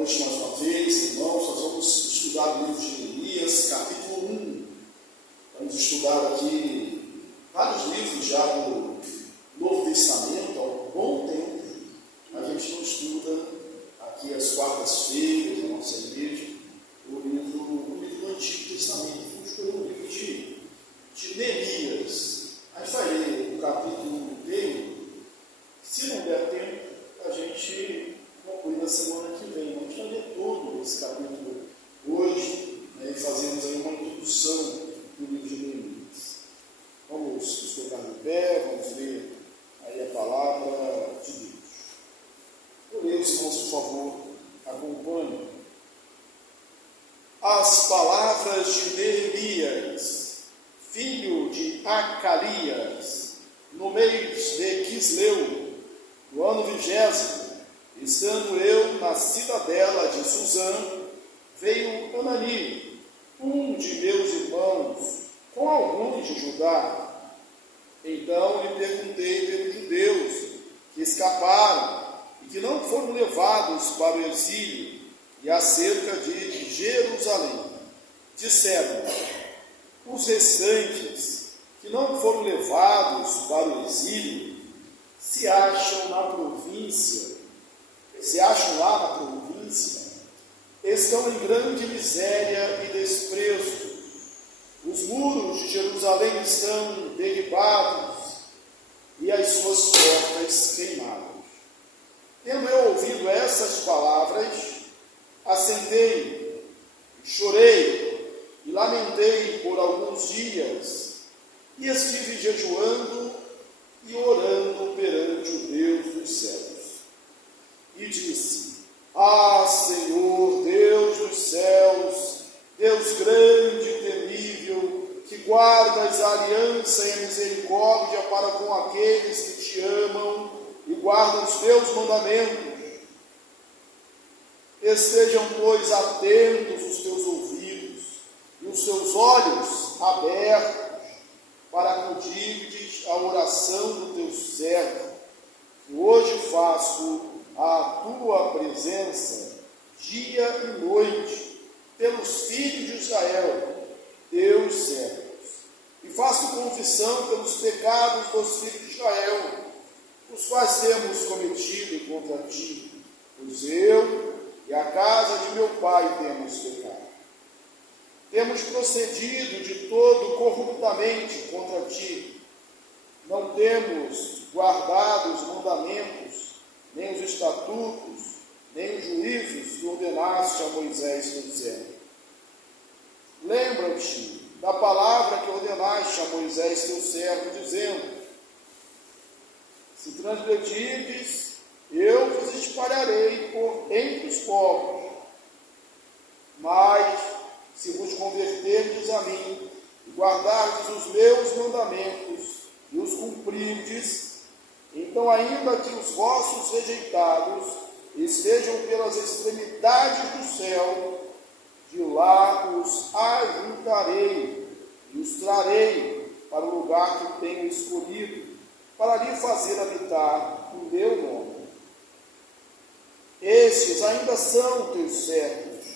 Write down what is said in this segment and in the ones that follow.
noite mais uma vez, irmãos. Nós vamos estudar o livro de Neemias, capítulo 1. Vamos estudar aqui vários livros já do Novo Testamento. Há um bom tempo a gente não estuda aqui às quartas-feiras na nossa igreja o livro do Antigo Testamento. Vamos escolher um livro de Neemias. A gente vai ler o capítulo inteiro. Se não der tempo, a gente conclui na semana que vem. Vamos ler todo esse capítulo hoje, né, e fazemos aí uma introdução do livro de Neemias. Vamos nos colocar de pé, vamos ler aí a palavra de Deus. Vou ler, os irmãos, por favor, acompanhem. As palavras de Neemias, filho de Acalias, no mês de Quisleu, no ano 20º, estando eu na cidadela de Suzã, veio Anani, um de meus irmãos, com alguns de Judá. Então lhe perguntei pelos judeus que escaparam e que não foram levados para o exílio, e acerca de Jerusalém. Disseram: os restantes que não foram levados para o exílio se acham lá na província, estão em grande miséria e desprezo. Os muros de Jerusalém estão derribados e as suas portas queimadas. Tendo eu ouvido essas palavras, assentei, chorei e lamentei por alguns dias, e estive jejuando e orando perante o Deus dos céus. E disse: ah, Senhor, Deus dos céus, Deus grande e temível, que guardas a aliança e a misericórdia para com aqueles que te amam e guardam os teus mandamentos. Estejam, pois, atentos os teus ouvidos e os teus olhos abertos, para acudirdes a oração do teu servo, que hoje faço à tua presença, dia e noite, pelos filhos de Israel, teus servos. E faço confissão pelos pecados dos filhos de Israel, os quais temos cometido contra ti, pois eu e a casa de meu pai temos pecado. Temos procedido de todo corruptamente contra ti. Não temos guardado os mandamentos, nem os estatutos, nem os juízos que ordenaste a Moisés teu servo. Lembra-te da palavra que ordenaste a Moisés teu servo, dizendo: se transgredirdes, eu vos espalharei por entre os povos. Mas se vos converterdes a mim e guardardes os meus mandamentos e os cumprirdes, então, ainda que os vossos rejeitados estejam pelas extremidades do céu, de lá os ajuntarei e os trarei para o lugar que tenho escolhido, para lhe fazer habitar o meu nome. Estes ainda são teus servos,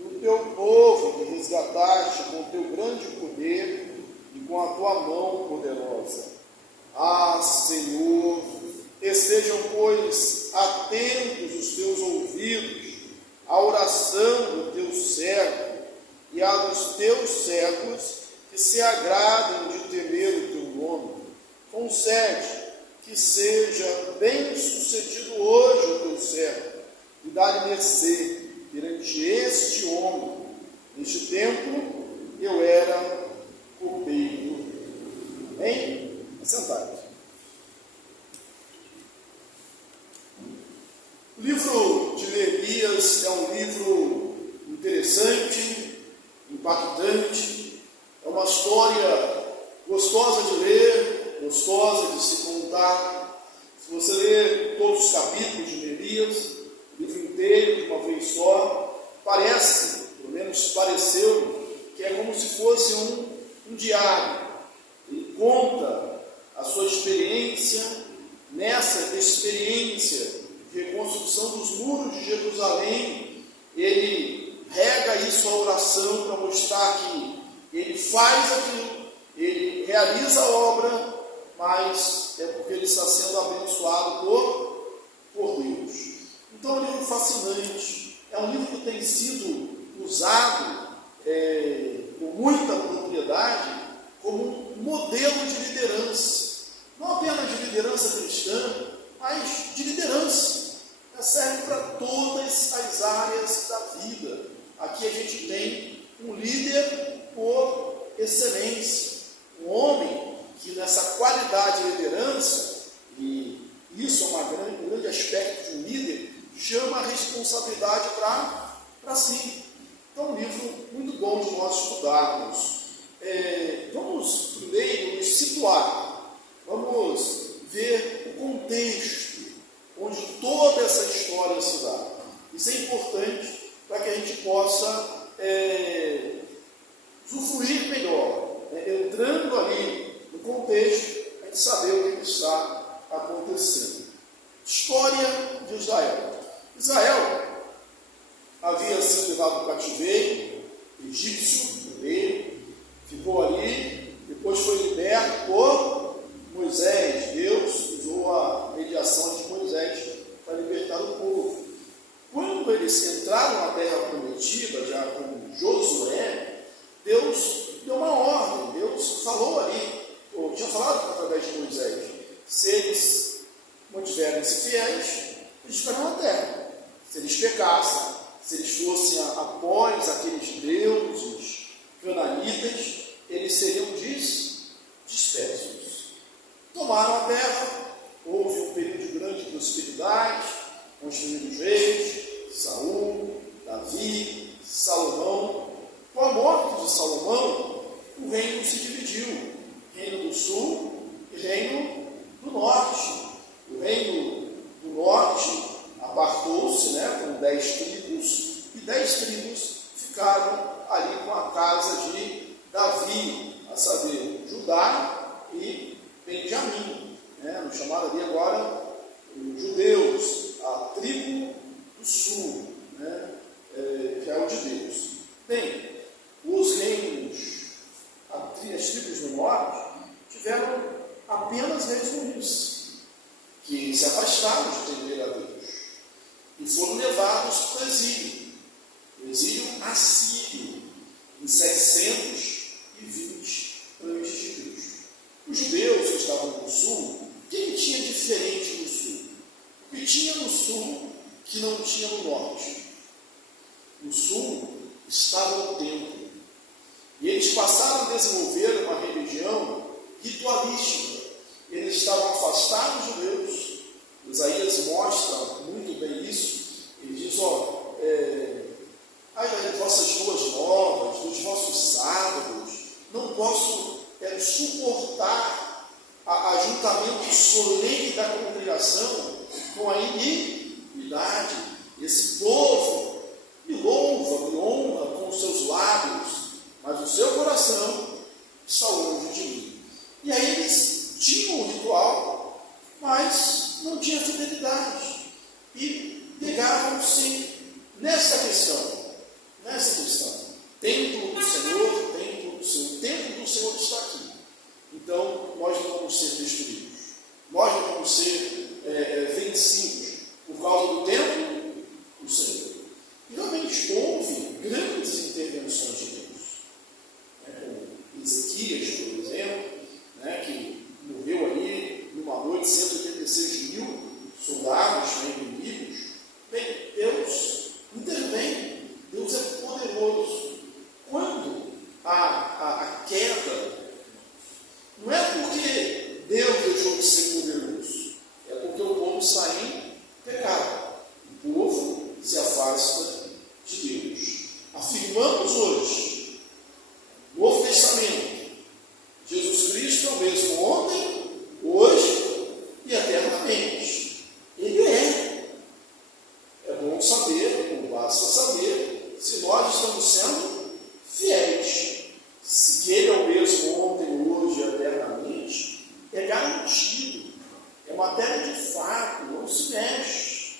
o teu povo que resgataste com o teu grande poder e com a tua mão poderosa. Ah, Senhor, estejam, pois, atentos os teus ouvidos à oração do teu servo e à dos teus servos que se agradam de temer o teu nome. Concede que seja bem sucedido hoje o teu servo e dá-lhe mercê perante este homem. Neste tempo eu era copeiro. Amém? Sentados. O livro de Neemias é um livro interessante, impactante, é uma história gostosa de ler, gostosa de se contar. Se você ler todos os capítulos de Neemias, o livro inteiro de uma vez só, parece, pelo menos pareceu, que é como se fosse um diário. Ele conta a sua experiência, nessa experiência de reconstrução dos muros de Jerusalém, ele rega isso à oração para mostrar que ele faz aquilo, ele realiza a obra, mas é porque ele está sendo abençoado por Deus. Então é um livro fascinante, é um livro que tem sido usado com muita propriedade como um modelo de liderança, não apenas de liderança cristã, mas de liderança. Serve para todas as áreas da vida. Aqui a gente tem um líder por excelência, um homem que nessa qualidade de liderança, e isso é um grande aspecto de um líder, chama a responsabilidade para si. Então, um livro muito bom de nós estudarmos. Vamos primeiro nos situar, vamos ver o contexto onde toda essa história se dá. Isso é importante para que a gente possa usufruir melhor, entrando ali no contexto, a gente saber o que está acontecendo. História de Israel. Israel havia sido levado para o cativeiro egípcio primeiro, ficou ali, depois foi liberto por Moisés. Deus usou a mediação de Moisés para libertar o povo. Quando eles entraram na terra prometida, já com Josué, Deus deu uma ordem, Deus falou ali, ou tinha falado através de Moisés, se eles mantiverem-se fiéis, eles ficarão na terra. Se eles pecassem, se eles fossem após aqueles deuses cananitas, eles seriam dispersos. Tomaram a terra, houve um período de grande prosperidade, construíram os reis, Saul, Davi, Salomão. Com a morte de Salomão, o reino se dividiu, reino do sul e reino do norte. O reino do norte apartou-se, com 10 tribos, e 10 tribos ficaram ali com a casa de Davi, a saber, Judá e Benjamim, no chamado ali agora os judeus, a tribo do sul, que é o de Deus. Bem, os reinos, as tribos do norte, tiveram apenas reis ruins, que se afastaram de temer a Deus e foram levados para o exílio assírio, em 720 a.C. Os judeus que estavam no sul, o que tinha diferente no sul? O que tinha no sul que não tinha no norte? No sul estava o templo. E eles passaram a desenvolver uma religião ritualística. Eles estavam afastados dos judeus. Isaías mostra muito bem isso. Ele diz, ai das vossas ruas novas, dos vossos sábados, não posso suportar ajuntamento solene da congregação com a iniquidade. Esse povo me louva, me honra com os seus lábios, mas o seu coração está longe de mim. E aí eles tinham um ritual, mas não tinha fidelidade. E pegavam-se nessa questão. Templo do Senhor, o templo do Senhor está aqui. Então, nós não vamos ser destruídos. Nós não vamos ser vencidos por causa do templo do Senhor. E realmente houve grandes intervenções de Deus. Como Ezequias, por exemplo, que morreu ali numa noite, 186 mil soldados inimigos. Bem, Deus intervém. Deus é poderoso. Quando a queda, não é porque Deus deixou de ser poderoso, é porque o povo sai em pecado. O povo se afasta de Deus. Afirmamos hoje, no Novo Testamento, Jesus Cristo é o mesmo ontem, hoje e eternamente. Ele é. É bom saber, não basta saber, se nós estamos sendo fiéis. Se Ele é o mesmo ontem, hoje e eternamente, é garantido. É matéria de fato, não se mexe.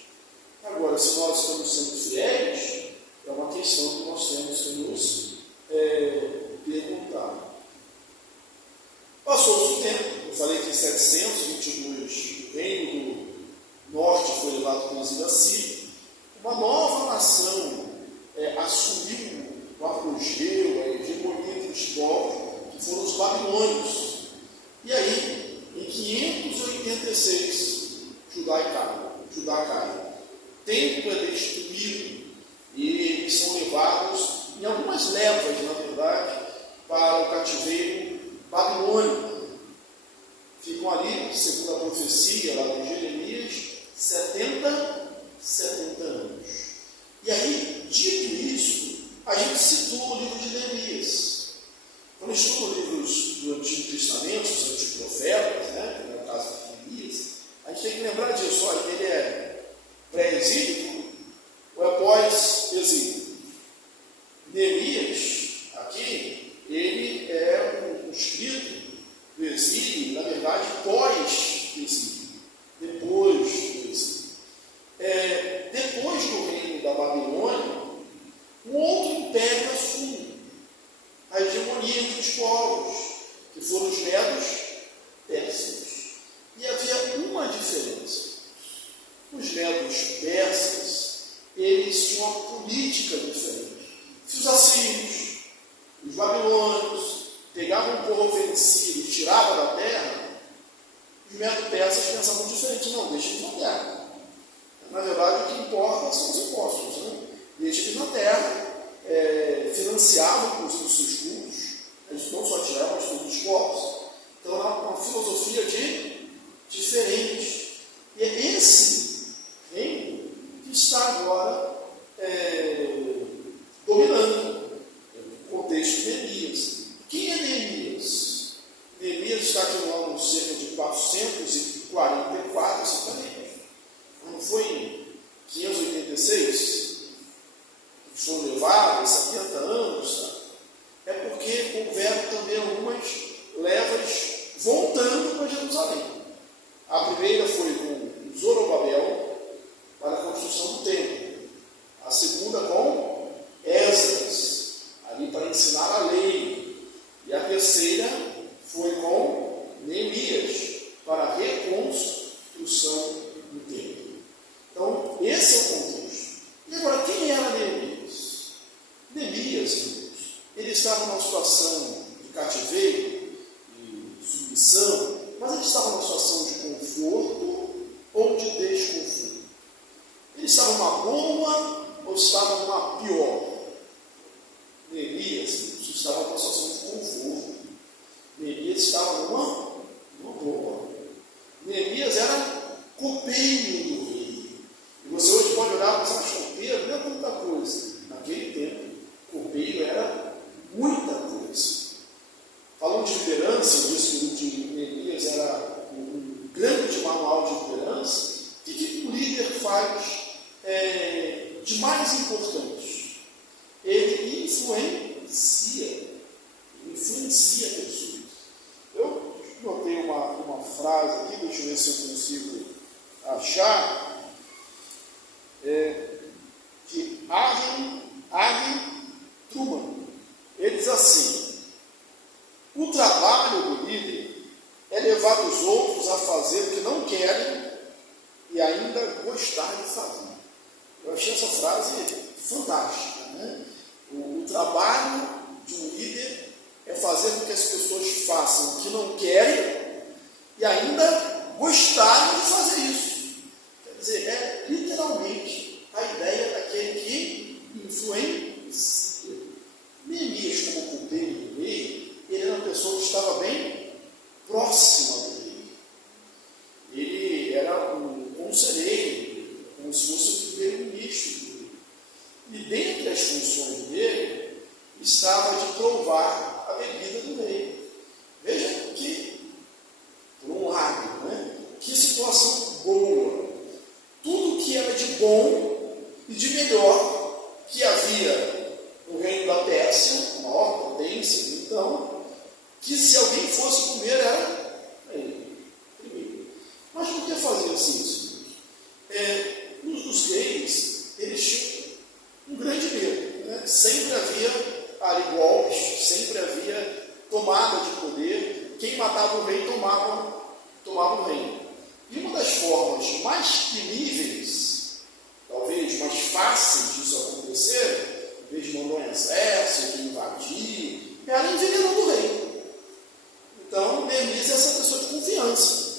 Agora, se nós estamos sendo fiéis, É uma questão que nós temos que nos perguntar. Passou-se o tempo, eu falei que em 722 o reino do norte foi levado inclusive a Síria. Uma nova nação assumiu o apogeu, a hegemonia entre os povos, que foram os babilônios. E aí, em 586, Judá cai. O templo é destruído e eles são levados, em algumas levas, na verdade, para o cativeiro babilônico. Ficam ali, segundo a profecia lá de Jeremias, 70 anos. E aí, dito isso, a gente situa o livro de Neemias. Quando estuda livros do Antigo Testamento, os antigos profetas, né, que é o caso de Neemias, a gente tem que lembrar disso. Olha, ele é pré-exílio ou é pós-exílio? Neemias, aqui, ele é um escrito do exílio, na verdade, pós-exílio, depois do exílio. Depois do reino da Babilônia, um outro império assume a hegemonia entre os povos, que foram os medos persas. E havia uma diferença. Os medos persas, eles tinham uma política diferente. Se os assírios, os babilônios, pegavam um povo vencido e tiravam da terra, os medos persas pensavam diferente. Não, deixa eles na terra. Na verdade, o que importa são os impostos. Né? Deixa eles na terra, financiavam com os seus cultos. Eles não só tiravam, mas todos os povos. Então, era uma filosofia diferente. E é esse reino que está agora dominando o contexto de Neemias. Quem é Neemias? Neemias está aqui no ano cerca de 444, exatamente. Não foi em 586? Foram levados 70 anos, tá? É porque houveram também algumas levas voltando para Jerusalém. A primeira foi com Zorobabel para a construção do templo. A segunda com Esdras, ali para ensinar a lei. E a terceira foi com Neemias para a reconstrução do templo. Então, esse é o contexto. E agora, quem era Neemias? Neemias, ele estava numa situação de cativeiro e submissão, mas ele estava numa situação de conforto ou de desconforto. Ele estava numa boa ou estava numa pior? Neemias estava numa situação de conforto. Neemias estava numa boa. Neemias era copeiro do rei. E você hoje pode olhar e pensar, copeiro não é tanta coisa. Naquele tempo, copeiro era muita coisa. Falando de liderança, eu disse que o livro de Neemias era um grande manual de liderança. O que o líder faz de mais importante? Ele influencia pessoas. Eu notei uma frase aqui, deixa eu ver se eu consigo achar, de Harry Truman. Ele diz assim: o trabalho do líder é levar os outros a fazer o que não querem e ainda gostar de fazer. Eu achei essa frase fantástica, né? O trabalho de um líder é fazer com que as pessoas façam o que não querem e ainda gostarem de fazer isso. Quer dizer, é literalmente a ideia daquele que influencia. Neemias, como copeiro do rei, ele era uma pessoa que estava bem próxima do rei. Ele era um conselheiro, como se fosse o primeiro-ministro do rei. E dentre as funções dele, estava de provar a bebida do rei. Veja que, por um lado, né, que situação boa. Tudo que era de bom e de melhor que havia no reino da Pérsia, a maior potência, então, que se alguém fosse comer era ele, primeiro. Mas por que fazer assim isso? Os reis, eles tinham um grande medo. matava o rei, tomava o reino. E uma das formas mais temíveis, talvez mais fáceis disso acontecer, em vez de mandar um exército, invadir, era envenenando o rei. Então, Neemias é essa pessoa de confiança,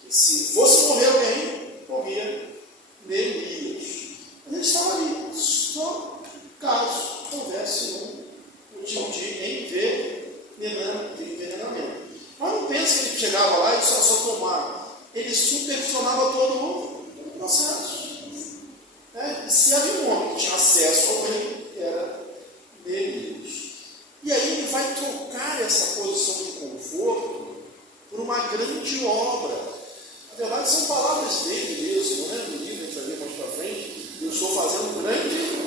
que se fosse morrer alguém, morria Neemias. Mas ele estava ali, só caso houvesse um motivo de envenenamento. Mas não pense que ele chegava lá e só tomar. Ele supervisionava todo o processo. E se havia um homem que tinha acesso ao rei, era Neemias. E aí ele vai trocar essa posição de conforto por uma grande obra. Na verdade, são palavras dele mesmo, né? No livro, a gente vai ver mais para frente. Eu estou fazendo grande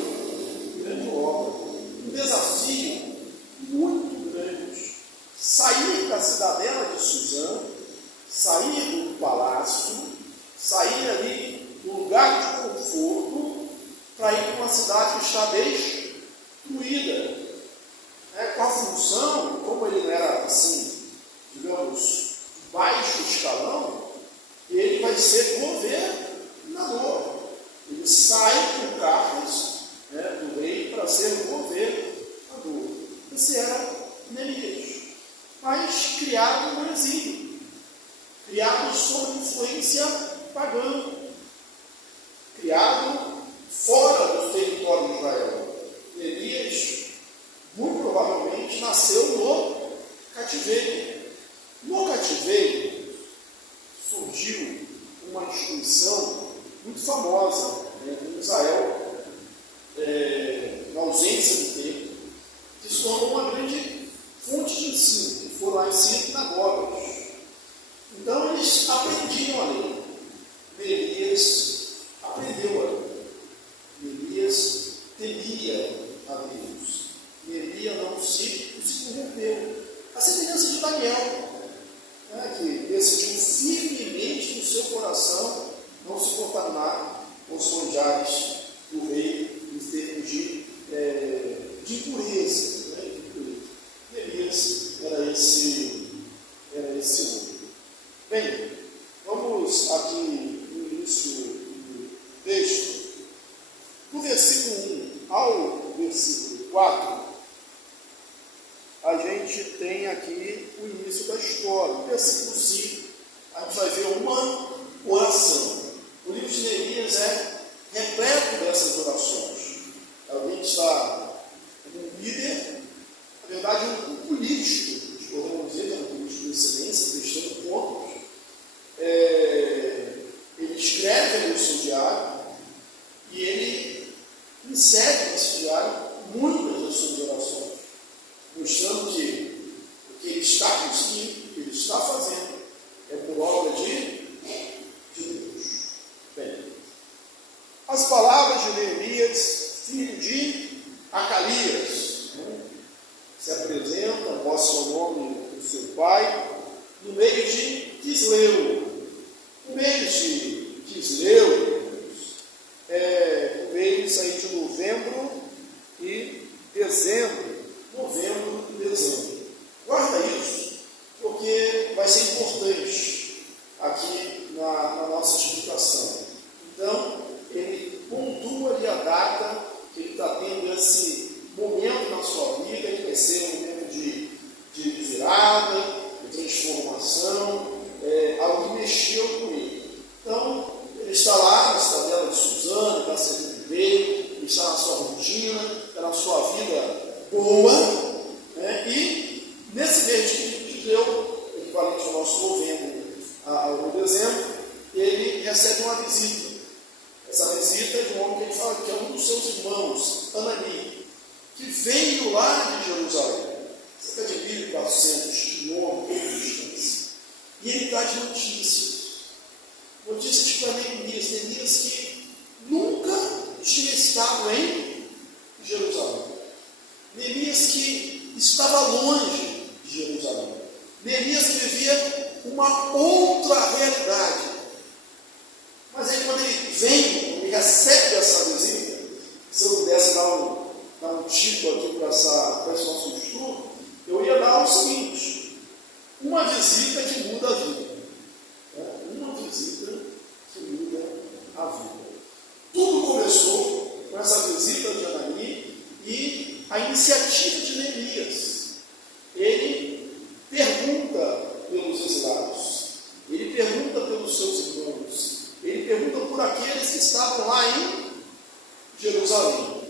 obra. Um desafio muito grande. Sair da cidadela de Suzã, sair do palácio, sair ali do lugar de conforto, para ir para uma cidade que está destruída. Com a função, como ele não era assim, digamos, de baixo escalão, ele vai ser governador. Ele sai com cartas do rei para ser governador. Esse era Neemias, mas criado no exílio, criado sob influência pagã, criado fora do território de Israel. Neemias, muito provavelmente, nasceu no cativeiro. No cativeiro surgiu uma instituição muito famosa em Israel, na ausência do templo, que se tornou uma grande fonte de ensino, que foram as sinagogas. Então eles aprendiam a lei. Neemias aprendeu a lei. Neemias temia a Deus. Neemias não se converteu. A semelhança de Daniel, que decidiu firmemente no seu coração não se contaminar com os manjares do rei em termos de impureza. Neemias era esse homem. Bem, vamos aqui no início do texto. Do versículo 1 ao versículo 4, a gente tem aqui o início da história. No versículo 5, a gente vai ver uma oração. O livro de Neemias é repleto dessas orações. Alguém que está um líder, na verdade um político, podemos dizer, um político de excelência, prestando contas. Ele escreve ali o seu diário e ele insere nesse diário muitas das suas orações, mostrando que o que ele está conseguindo, o que ele está fazendo, é por obra de Deus. Bem, as palavras de Neemias, filho de Acalias, se apresenta, mostra o nome do seu pai, no meio de Quisleu. No meio de Quisleu, o mês aí de novembro e dezembro. Novembro e dezembro. Guarda isso, porque vai ser importante aqui na nossa explicação. Então, ele pontua ali a data que ele está tendo esse momento na sua vida, ele vai ser um momento de virada, de transformação, algo que mexeu com ele. Então, ele está lá na cidadela de Suzã, está servindo dele, ele está na sua rotina, está na sua vida boa, e nesse mês de Quisleu, equivalente ao nosso novembro ao dezembro, ele recebe uma visita. Essa visita é de um homem que ele fala que é um dos seus irmãos, Anani, que veio lá de Jerusalém, cerca de 1.400 quilômetros de distância. E ele traz notícias para Neemias que nunca tinha estado em Jerusalém. Neemias que estava longe de Jerusalém. Neemias que vivia uma outra realidade. Mas aí quando ele vem, ele recebe essa visita, se eu pudesse dar um título aqui para esse nosso estudo, eu ia dar o seguinte: uma uma visita que muda a vida. Uma visita que muda a vida. Tudo começou com essa visita de Anani e a iniciativa de Neemias. Ele pergunta pelos exilados, ele pergunta pelos seus irmãos, ele pergunta por aqueles que estavam lá em Jerusalém.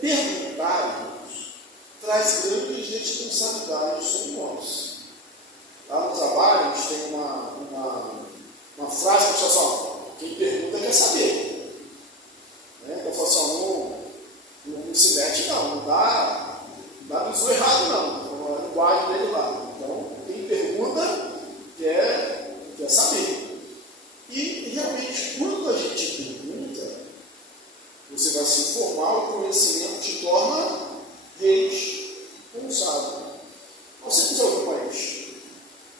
Perguntar, irmãos, traz grandes responsabilidades sobre nós. Lá no trabalho, a gente tem uma frase que diz assim: quem pergunta quer saber. Então, fala assim, não se mete, não dá bisu errado, não. Então, é a linguagem dele lá. Então, quem pergunta quer saber. E, realmente, quando a gente pergunta, você vai se informar, o conhecimento te torna responsável. Nós temos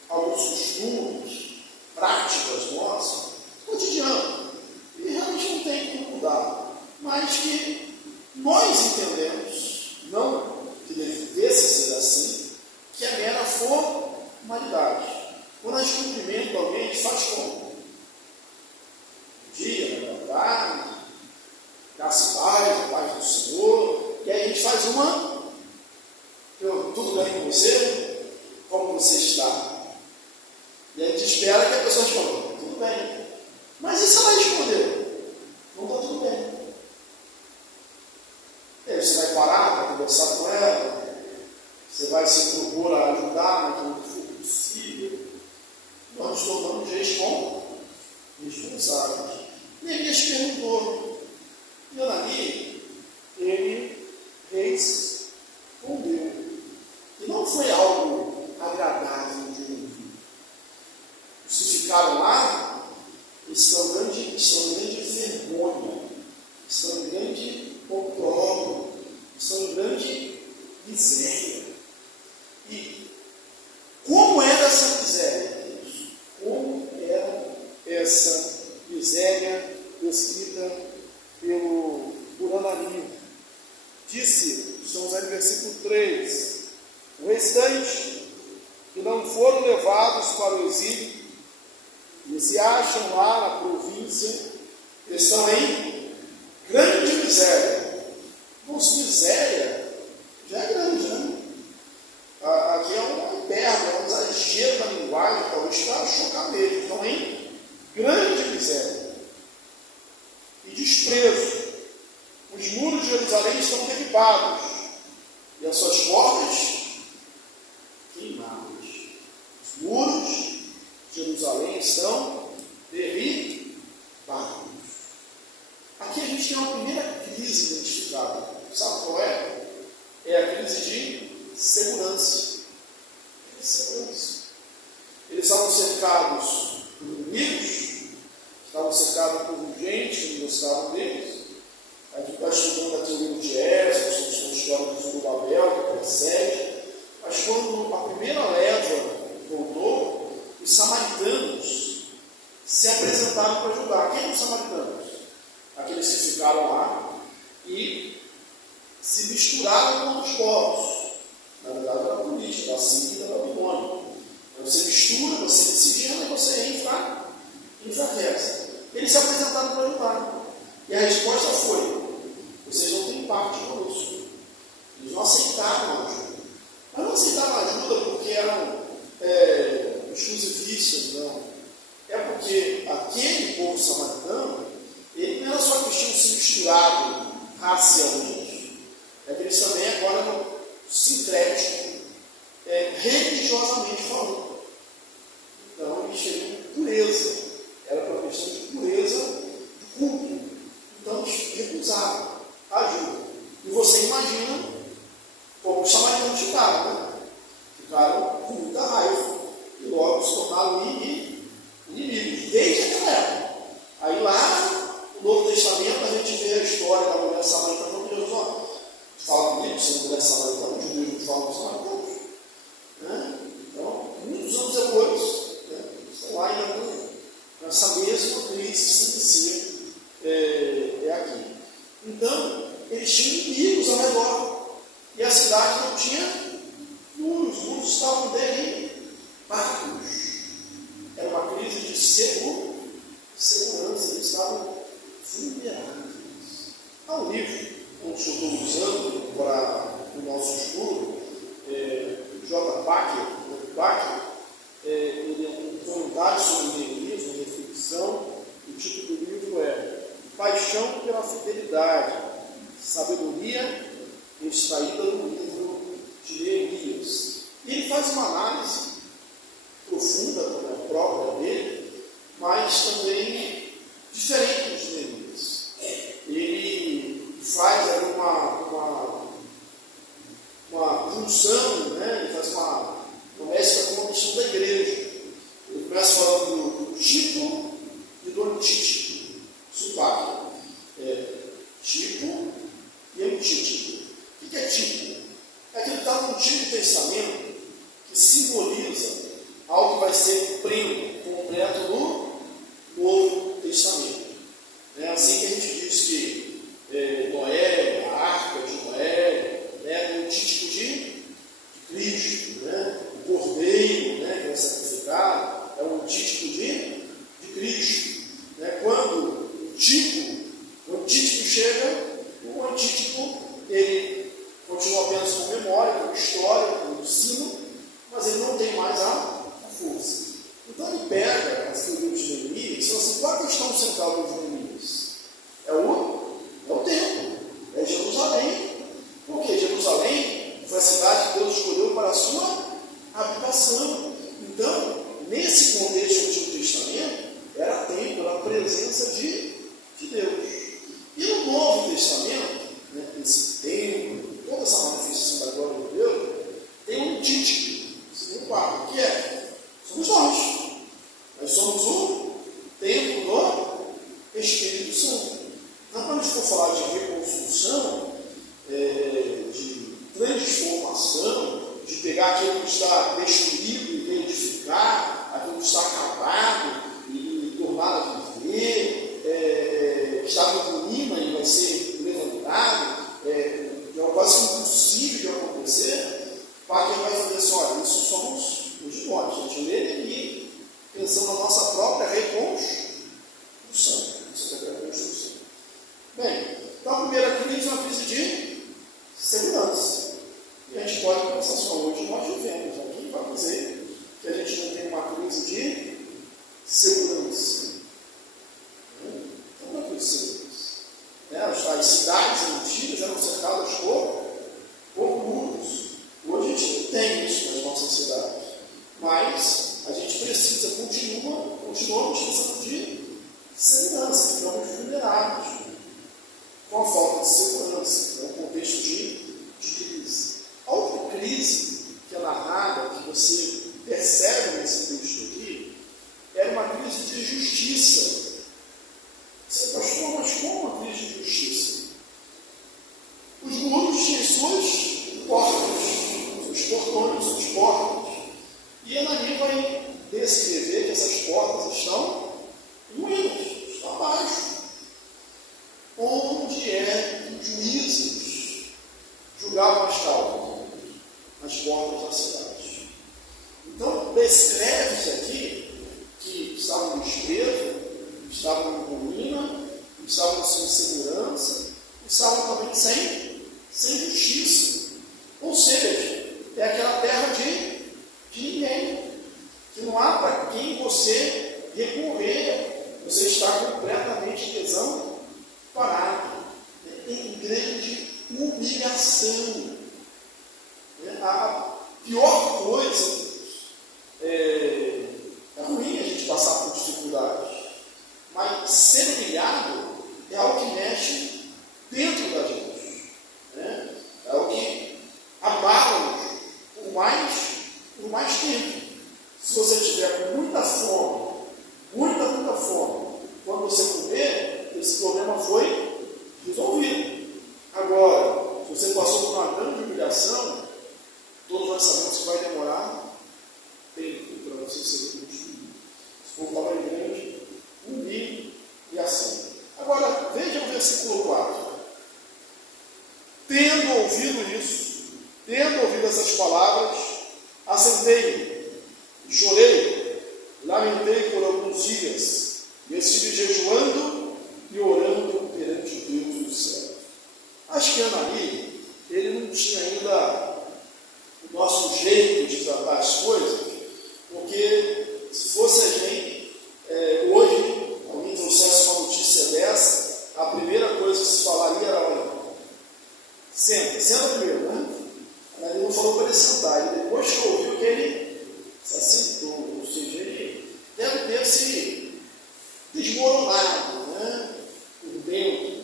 alguns costumes, práticas nossas, cotidianas, e realmente não tem como mudar, mas que nós entendemos, não que devesse ser assim, que é mera formalidade. Quando a gente cumprimenta alguém, a gente faz como? Bom dia, boa tarde, graça e paz do Senhor, e aí a gente faz tudo bem com você? Como você está? E a gente espera que a pessoa responda, tudo bem. Mas e se ela responder? Não está tudo bem. E aí você vai parar para conversar com ela, você vai se propor a ajudar naquilo que for possível. Nós nos tornamos responsáveis. Neemias perguntou, e Anani, ele respondeu. E não foi algo agradável de ouvir. Os que ficaram lá estão em grande vergonha, estão em grande opróbrio, estão em grande miséria. E como era essa miséria, Deus? Como era essa miséria descrita por Anani? Disse, estamos aí no versículo 3, o restante que não foram levados para o exílio e se acham lá na província, estão em grande miséria. Nossa, miséria já é grande, né? Aqui é uma hipérbole, é um exagero da linguagem, talvez para chocar mesmo. Estão em grande miséria e desprezo. Os muros de Jerusalém estão derribados e as suas portas queimadas. Os muros de Jerusalém estão derribados. Aqui a gente tem uma primeira crise identificada. Sabe qual é? É a crise de segurança. Eles estavam cercados por inimigos, estavam cercados por gente que não gostava deles. A gente está estudando a teoria de Ézra, estamos a história do Zorobabel, que persegue. Mas quando a primeira leva voltou, os samaritanos se apresentaram para ajudar. Quem eram os samaritanos? Aqueles que ficaram lá e se misturaram com os povos. Na verdade, era política, da Síria e da Babilônia. Você mistura, você miscigena e você enfraquece. Eles se apresentaram para ajudar. E a resposta foi: vocês não têm parte conosco. Eles não aceitaram a ajuda. Mas não aceitaram a ajuda porque eram exclusivistas, não. É porque aquele povo samaritano, ele não era só que eles tinham se misturado racialmente. É que eles também agora eram sincréticos, religiosamente falando. Então eles tinham pureza. Era para questão de pureza de culto. Então eles recusaram a ajuda. E você imagina como os samaritanos ficaram, né? Ficaram com muita raiva. E logo se tornaram inimigos. Desde aquela época. Aí lá, no Novo Testamento, a gente vê a história da mulher samaritana. Falando, Jesus, fala comigo, se a mulher samaritana, os judeus não falam com os samaritanos. Né? Então, muitos anos depois, né? Estão lá ainda nessa mesma crise que se inicia aqui. Então, eles tinham inimigos ao redor. E a cidade não tinha muros, os muros estavam derribados. Há um livro que eu estou usando para o nosso estudo, J. Packer, ele é um comentário sobre Neemias, uma reflexão. O título do livro é Paixão pela Fidelidade, Sabedoria extraída do livro de Neemias. E ele faz uma análise profunda, como é a própria dele, mas também diferente de Neemias. Ele faz ali uma função, né? Ele faz uma mescla com a questão da igreja. Ele começa falando do tipo e do antítipo. Sotaque. Tipo e antítipo. O que é tipo? É aquilo que está no Antigo Testamento que simboliza algo que vai ser pleno, completo no Novo Testamento. É assim que a gente diz que Noé, a arca de Noé, é o antítipo de Cristo, né? O cordeiro, né, que é sacrificado, é o antítipo de Cristo. Né? Quando o antítipo chega, o antítipo ele continua apenas com memória, com história, com ensino, mas ele não tem mais a força. Então ele pega as teorias de Neemias e fala assim: qual é a questão central dos Neemias? É o templo, é Jerusalém. Porque Jerusalém foi a cidade que Deus escolheu para a sua habitação. Então, nesse contexto do Antigo Testamento, era templo, era a presença de Deus. E no Novo Testamento, né, esse templo, toda essa manifestação da glória de Deus, tem um antítipo, segundo quadro, que somos nós. Nós somos o templo do Espírito Santo. Então, quando a gente for falar de reconstrução, de transformação, de pegar aquilo que está destruído e reedificar, aquilo que está acabado e tornar a viver, que estava em ruína e vai ser levantado, é quase impossível de acontecer. Para quem vai fazer assim: olha, isso somos os nós. A gente lê aqui pensando na nossa própria reconstrução. Isso é a reconstrução. Bem, então a primeira crise é uma crise de segurança. E a gente pode pensar só hoje nós vivemos. Aqui vai dizer que a gente não tem uma crise de segurança. Então, uma crise de segurança. As cidades antigas eram cercadas por muros. Hoje a gente não tem isso nas nossas cidades. Mas a gente precisa, continuamos precisando de segurança. Ficamos vulneráveis com a falta de segurança, no contexto de crise. A outra crise que é narrada, que você percebe nesse texto aqui, era uma crise de justiça. Você pastor, mas como uma crise de justiça? Os muros tinham suas portas, seus portões, suas portas. E Anani vai descrever que essas portas estão ruínas, estão abaixo. Onde os juízes julgavam as causas? Nas portas da cidade. Então, descreve-se aqui que estavam no desprezo, estavam em ruína, estavam sem segurança, estavam também sem justiça. Ou seja, é aquela terra de ninguém, que não há para quem você recorrer, você está completamente desamparado, em grande humilhação. A pior coisa é ruim a gente passar por dificuldades, mas ser humilhado é algo que mexe dentro da gente, né? É algo que abala-nos por mais tempo. Se você tiver com muita fome, quando você comer, esse problema foi resolvido. Agora, se você passou por uma grande humilhação, todos nós sabemos que vai demorar tempo para você ser reconstruído. Se for uma grande humilhação. Agora, veja o versículo 4. Tendo ouvido essas palavras, assentei-me, chorei, lamentei por alguns dias, e estive jejuando e orando perante o Deus dos céus. acho que Anani, ele não tinha ainda o nosso jeito de tratar as coisas, porque se fosse a gente, hoje, alguém trouxesse uma notícia dessa, a primeira coisa que se falaria era, olha, senta primeiro, né? Ele não falou para ele sentar, e depois que ouviu que ele se assentou, ou seja, ele deve ter se desmoronado, né? Por dentro,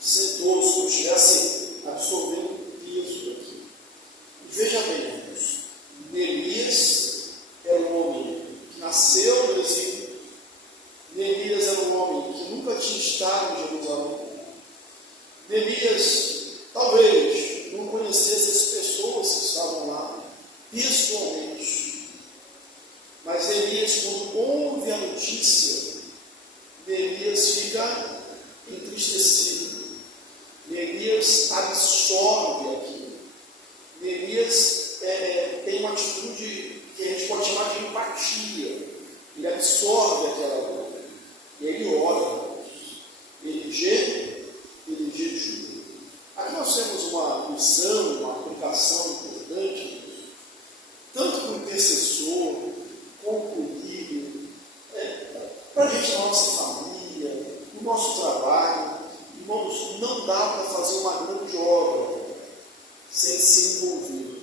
sentou, como se estivesse absorvendo o peso aqui. E veja bem, Neemias era um homem que nasceu no exílio. Neemias era um homem que nunca tinha estado em Jerusalém. Neemias, talvez, não conhecesse as pessoas que estavam lá, pessoalmente. Mas Neemias, quando ouve a notícia, Neemias fica entristecido. Neemias absorve aquilo. Neemias tem uma atitude que a gente pode chamar de empatia. Ele absorve aquela dor. E ele ora. Ele jejua. Aqui nós temos uma missão, uma aplicação importante, tanto para o intercessor, como para o líder, para a gente, na nossa família, no nosso trabalho. Irmãos, não dá para fazer uma grande obra sem se envolver.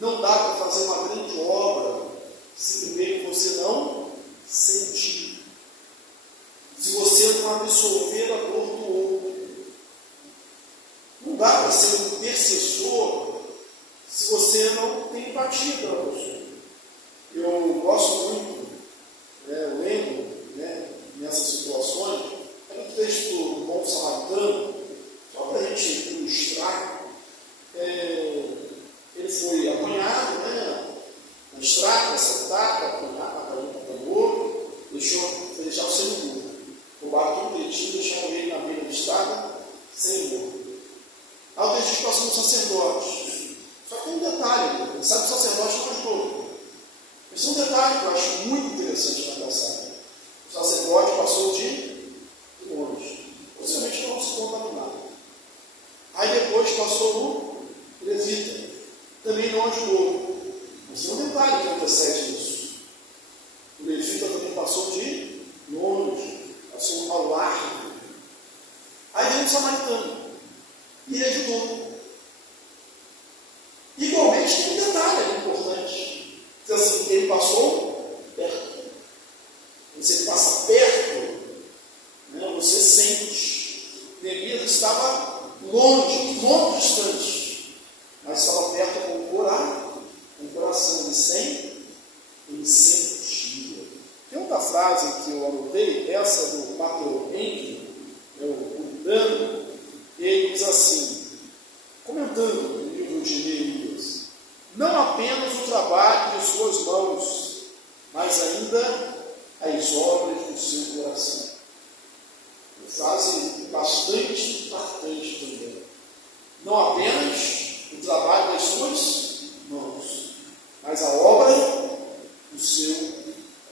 Não dá para fazer uma grande obra se primeiro você não sentir. Se você não absorver a dor do outro. Não dá para ser um intercessor se você não tem empatia pela pessoa. Eu gosto muito, lendo nessas situações, é um texto do Bom Samaritano, só para a gente ilustrar. Ele foi apanhado, na estrada, essa taca, apanhou, deixaram sem morto. Roubaram tudo que ele tinha, deixaram ele na beira da estrada, sem morto. Aí o texto diz que passou um sacerdote. Só que tem um detalhe, ele sabe que o sacerdote não ajudou. Esse é um detalhe que eu acho muito interessante na passagem. O sacerdote passou de longe. Possivelmente não se contaminar. Aí depois passou o levita. Também não ajudou. Mas tem um detalhe que antecede isso. O levita também passou de longe. Passou ao largo. Aí veio o samaritano. E ele ajudou. Igualmente tem um detalhe importante. Diz assim, ele passou perto. Quando você passa perto, você sente. Neemias estava longe, muito distante, mas estava perto com o coração. Ele sentia. Tem outra frase que eu anotei, essa do Matthew Henry, o puritano, ele diz assim, comentando o livro de Neemias, não apenas o trabalho de suas mãos, mas ainda as obras do seu coração. Uma frase bastante importante também. Não apenas o trabalho das suas mãos, mas a obra do seu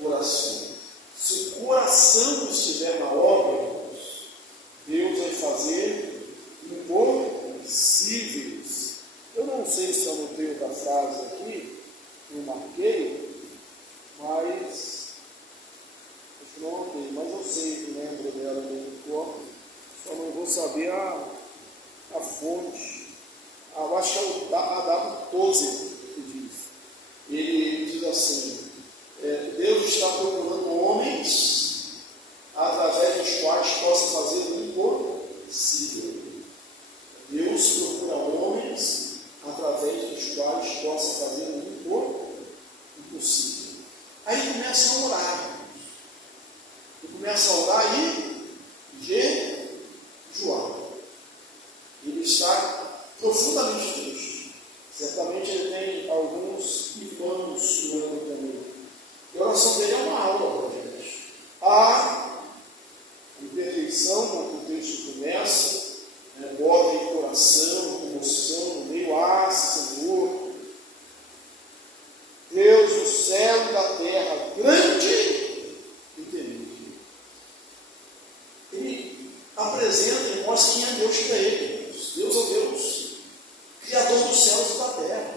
coração. Se o coração estiver na obra, Deus vai fazer impossíveis. Eu não sei se eu anotei outra frase aqui, eu marquei, mas acho que não anotei, mas eu sei que lembro dela no corpo, só não vou saber a fonte. Eu acho que é a W. Tozer que diz. Ele diz assim, Deus está procurando homens através dos quais possa fazer o impossível. Deus procura homens através dos quais possa fazer o impossível. Aí ele começa a orar. Ele começa a orar e jejuar. Ele está profundamente triste. Certamente ele tem alguns irmãos chorando também. E a oração dele é uma aula para a gente. A imperfeição, como o texto começa, bota em coração, comoção, no meio, Senhor, Deus do céu e da terra, grande e temível. Ele apresenta e mostra quem é Deus para ele. Deus é o Deus Criador dos céus e da terra.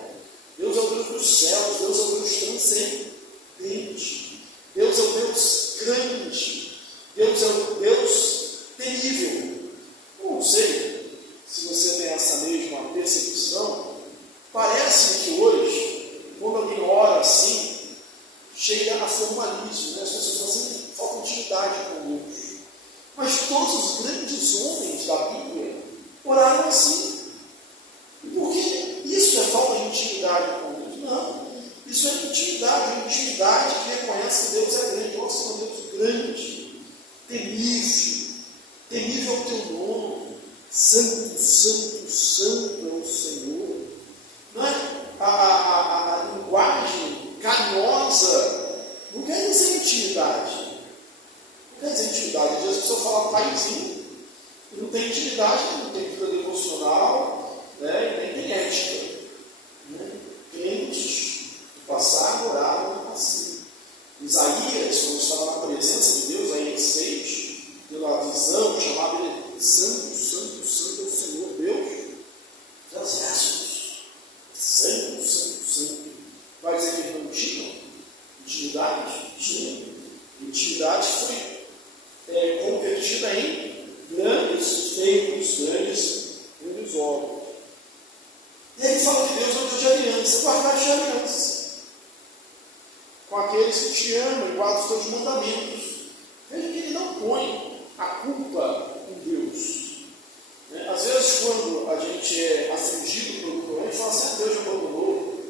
Deus é o Deus dos céus, Deus é o Deus transcendente. Deus é o Deus grande. Deus é o Deus terrível. Não sei se você tem essa mesma percepção. Parece que hoje, quando alguém ora assim, chega a formalismo, né? As pessoas falam assim, falta intimidade com Deus. Mas todos os grandes homens da Bíblia oraram assim. E por que isso é falta de intimidade com Deus? Não. Isso é intimidade que reconhece que Deus é grande. Nós somos um Deus grande, temível. Temível é o teu nome. Santo, santo, santo é o Senhor. Não é? A linguagem carinhosa não quer dizer intimidade. Não quer dizer intimidade. Às vezes a pessoa fala paizinho e não tem intimidade, não tem vida devocional, né? E nem tem ética. Né? Crentes do passado oraram no passado. Isaías, quando estava na presença de Deus, aí em 6, pela visão, chamava ele Santo, Santo, Santo é o Senhor Deus. Aquelas versos. Santo, Santo, Santo. Vai dizer que eles não tinham intimidade? Tinha. Intimidade foi convertida em grandes feitos, grandes obras. E ele fala que Deus é o Deus de aliança, guardar de aliança com aqueles que te amam e guardam os teus mandamentos. Veja que ele não põe a culpa em Deus. Às vezes, quando a gente é afligido pelo problema, a gente fala assim, Deus me abandonou,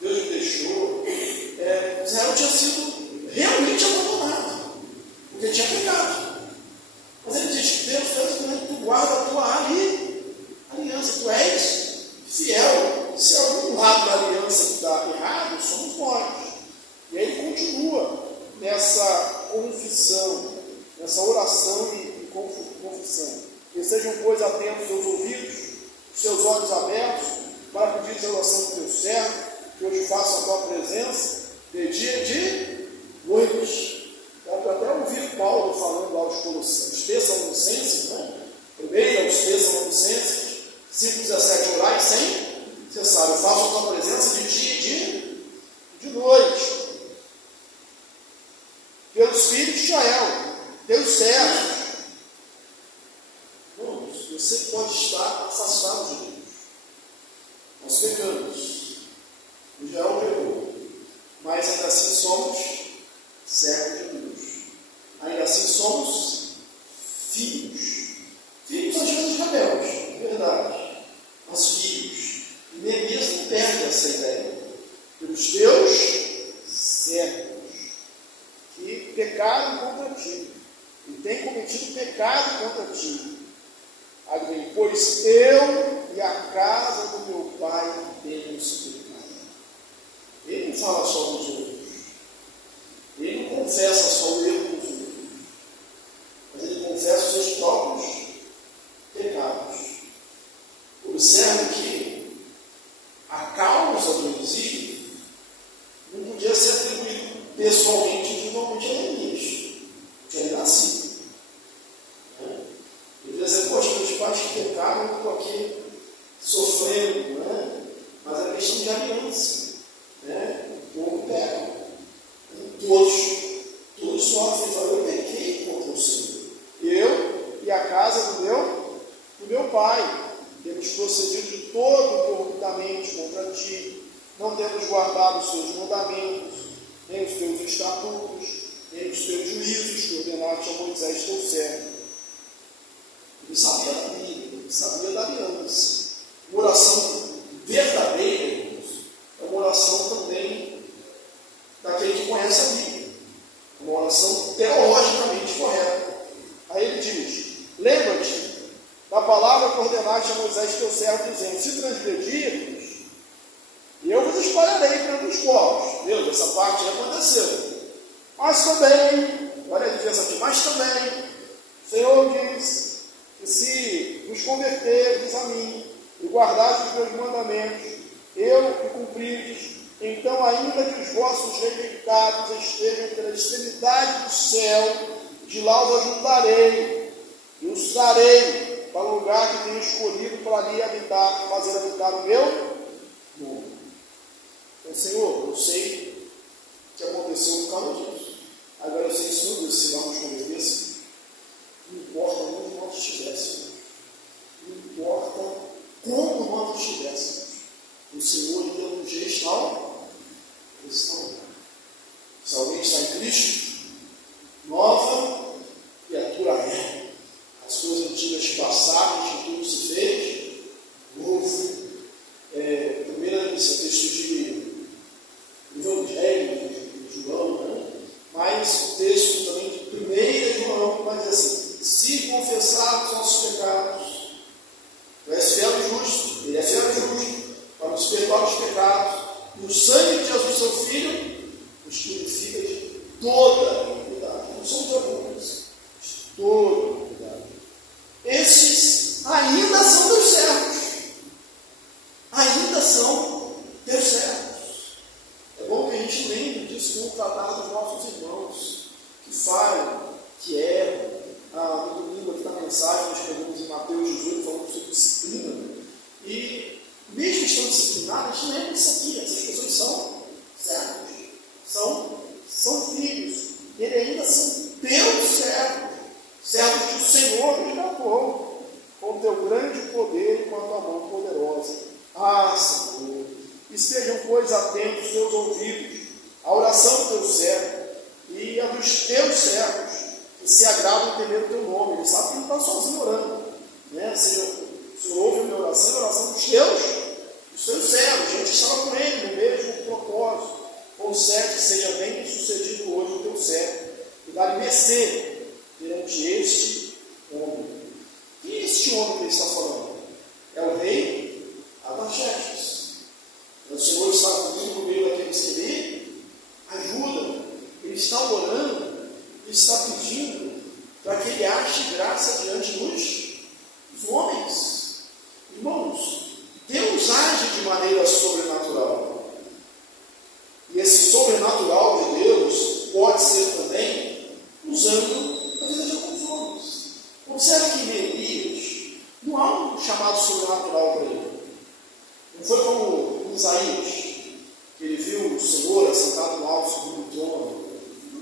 Deus me deixou. Israel tinha sido realmente abandonado, porque tinha pecado. Mas ele diz que Deus fez que tu guarda a tua aliança, tu és fiel. Se algum lado da aliança está errado, somos nós. E aí ele continua nessa confissão, nessa oração e confissão. Que sejam, pois, atentos seus ouvidos, seus olhos abertos, para pedir a oração do teu servo, que hoje faça a tua presença, de dia e de noite. Dá para até ouvir Paulo falando lá aos Tessalonicenses, né? Primeiro aos Tessalonicenses, 5,17, orai sem cessar. Eu faço a tua presença de dia e de noite. Pelos filhos de Israel, teus servos. Você pode estar afastado de Deus. Nós pecamos. O Israel pecou. Mas ainda assim somos servos de Deus. Ainda assim somos filhos. Filhos às vezes rebeldes, é verdade. Mas filhos. E Neemias não perde essa ideia. Pelos teus servos que pecaram contra ti. E têm cometido pecado contra ti. Pois eu e a casa do meu pai temos pecado. Ele não fala só dos outros. Ele não confessa só o erro dos outros. Mas ele confessa os seus próprios pecados. Observe que a causa do exílio não podia ser atribuída pessoalmente, individualmente a Neemias. Tinha ele nascido. Ele dizer, poxa, meus pais que pecaram, eu estou aqui sofrendo, né? Mas é questão de aliança, né? O povo peca. Todos sofrem. Eu pequei contra o Senhor. Eu e a casa do meu pai temos procedido de todo corruptamente contra ti. Não temos guardado os teus mandamentos, nem os teus estatutos, nem os teus juízos que ordenaste a Moisés, teu servo. Ele sabia da Bíblia, ele sabia da aliança. Uma oração verdadeira, irmãos, é uma oração também daquele que conhece a Bíblia. Uma oração teologicamente correta. Aí ele diz, lembra-te da palavra que ordenaste a Moisés, teu servo, dizendo, se transgredirmos, eu vos espalharei para os povos. Deus, essa parte já aconteceu. Mas também, olha a diferença aqui, mas também, o Senhor diz, que se vos converterdes a mim e guardardes os meus mandamentos, eu que cumprirdes, então ainda que os vossos rejeitados estejam pela extremidade do céu, de lá os ajuntarei e os trarei para o lugar que tenho escolhido para ali habitar, fazer habitar o meu nome. Então, Senhor, eu sei que aconteceu por causa disso. Agora eu sei que tudo se nós nos convertêssemos, não importa onde nós estivéssemos, não importa como nós estivéssemos, o Senhor ainda nos restaura. Se alguém está em Cristo, nova criatura é. As coisas antigas passaram, o tudo se fez novo. Primeiro, esse texto de Evangelho de João, né? Mas o texto também de 1 João, vai dizer assim: se confessarmos nossos pecados, tu és fiel e justo, ele é fiel e justo, para nos perdoar os pecados, e o sangue de Jesus, seu Filho, nos purifica de toda iniquidade. Não somos alguns, de toda iniquidade. Esses ainda são teus servos. Ainda são teus servos. É bom que a gente lembre disso como tratar dos nossos irmãos que falham, que erram. No domingo aqui na mensagem nós pegamos em Mateus 18 falando sobre disciplina. E mesmo estando disciplinados, a gente lembra disso aqui. Essas pessoas são servos, são filhos. Eles ainda são teus servos, servos que o Senhor resgatou com o teu grande poder e com a tua mão poderosa. Senhor, estejam, pois, atentos os teus ouvidos à oração do teu servo e a dos teus servos, que se agradam em temer o teu nome. Ele sabe que não está sozinho orando, né? O Senhor ouve a minha oração e a oração dos teus servos. A gente estava com ele no mesmo propósito. Concede que seja bem sucedido hoje o teu servo e dá-lhe mercê perante este homem. Quem é este homem que ele está falando? É o rei Artaxerxes. O Senhor está comigo no meio daqueles que ele ajuda. Ele está orando, ele está pedindo para que ele ache graça diante dos homens. Irmãos, Deus age de maneira sobrenatural. E esse sobrenatural de Deus pode ser também usando a vida de alguns homens. Observe que em Elias não há um chamado sobrenatural para ele. Não foi como em Isaías, que ele viu o Senhor assentado no alto segundo trono.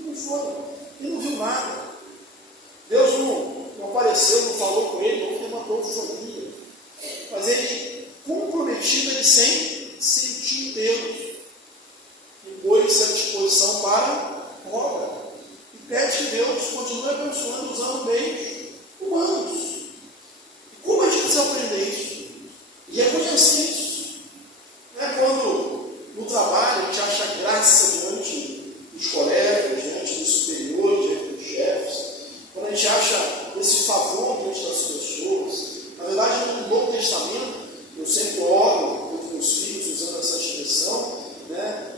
Não foi. Ele não viu nada. Deus não apareceu, não falou com ele, não levantou família. Mas ele, comprometido, ele sem sentir Deus, e pôs-se à disposição para a obra. E pede que Deus continue abençoando usando meios humanos. E como a gente aprende isso? E reconhecer isso. Não é quando no trabalho a gente acha graça diante dos colegas, diante dos superiores, diante dos chefes, quando a gente acha esse favor diante das pessoas. Na verdade, no Novo Testamento, eu sempre oro com os meus filhos usando essa expressão, né?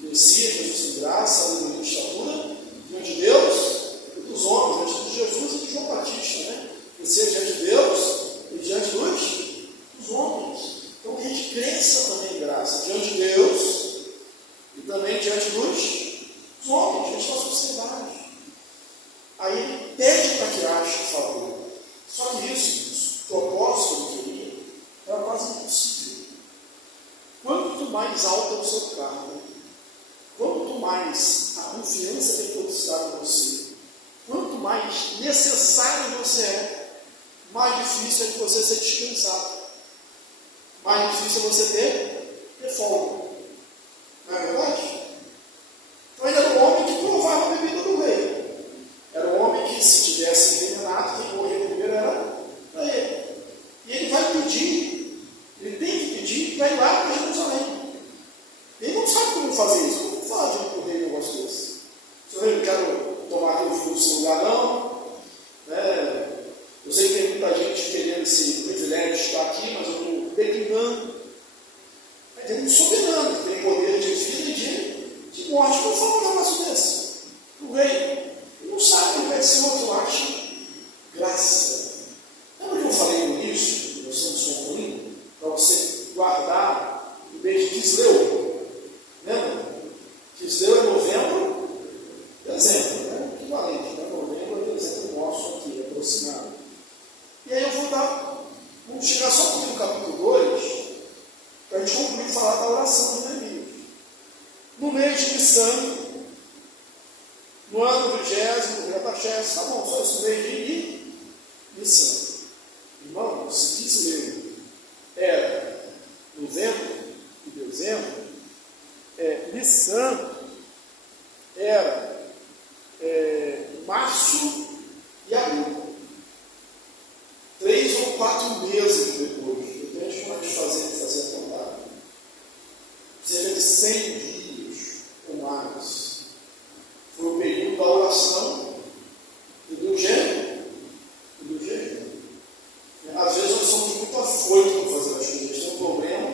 Crescia Jesus em graça, aleluia, em estatura, diante de Deus e dos homens, diante de Jesus e de João Batista, né? Crescia diante de Deus e diante dos homens. Então, que a gente cresça também em graça diante de Deus e também diante dos homens, diante da sociedade. Aí ele pede para que ache o favor. Só que isso, o propósito que ele queria, era quase impossível. Quanto mais alto é o seu cargo, quanto mais a confiança depositada em você, quanto mais necessário você é, mais difícil é de você ser dispensado. Mais difícil é você ter folga. Não é verdade? Então ele era um homem que provava a bebida do rei. Era um homem que, se tivesse envenenado, quem morria primeiro era ele. E ele vai pedir, ele tem que pedir para ir lá para Jerusalém. Ele não sabe como fazer isso. Como falar diante do rei um negócio desse? Seu rei, não quero tomar aquele vinho no seu lugar, não. Né? Eu sei que tem muita gente querendo esse privilégio de estar aqui, mas eu estou declinando. Mas tem um soberano que tem poder de vida e vamos chegar só um pouquinho no capítulo 2, para a gente concluir falar da oração de Neemias. No mês de Nissan, no ano 20º, já está chefe, tá bom, só esse mês de Nissan. Irmão, se diz mesmo, era novembro e dezembro, Nissan era março e abril. 3 ou 4 meses depois, depende de como a gente fazer a contagem. Cerca de 100 dias ou mais. Foi o período da oração e do jejum. Às vezes nós somos muito afoitos para fazer as coisas. A gente tem um problema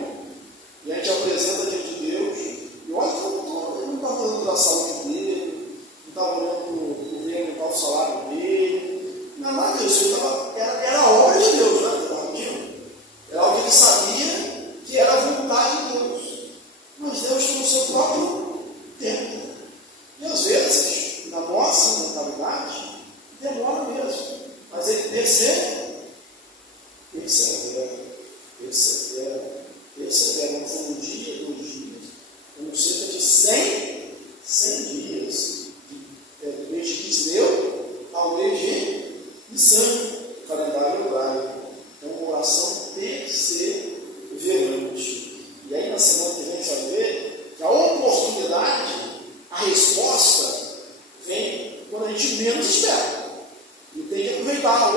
e a gente apresenta diante de Deus. E olha que ele não estava olhando da saúde dele, não estava olhando para o governo, para o salário dele. Não é nada disso. Era a obra de Deus, né? Era algo que ele sabia que era a vontade de Deus. Mas Deus tem o seu próprio tempo. E às vezes, na nossa mentalidade, demora mesmo. Mas ele persevera. Não foi um dia, 2 dias, como cerca de 100 dias, do mês de Quisleu ao mês de Nissan, calendário hebraico. Então, uma oração perseverante. E aí, na semana que vem, a gente vai ver que a oportunidade, a resposta, vem quando a gente menos espera. E tem que aproveitar a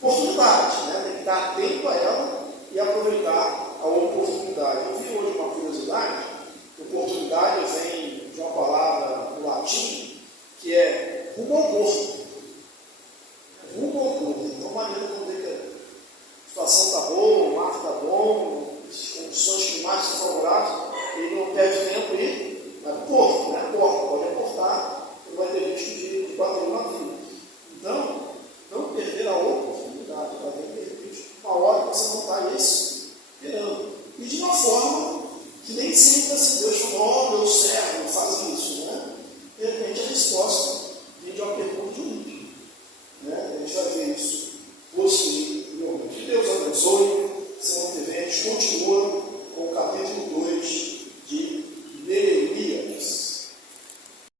oportunidade, né? Tem que estar atento a ela e aproveitar a oportunidade. Eu vi hoje uma curiosidade. Oportunidade vem de uma palavra no latim que é rumo ao porto. Rumo ao porto. Então, maneira quando vê que a situação está boa, o mar está bom, as condições climáticas são favoráveis, ele não perde tempo e vai para o porto.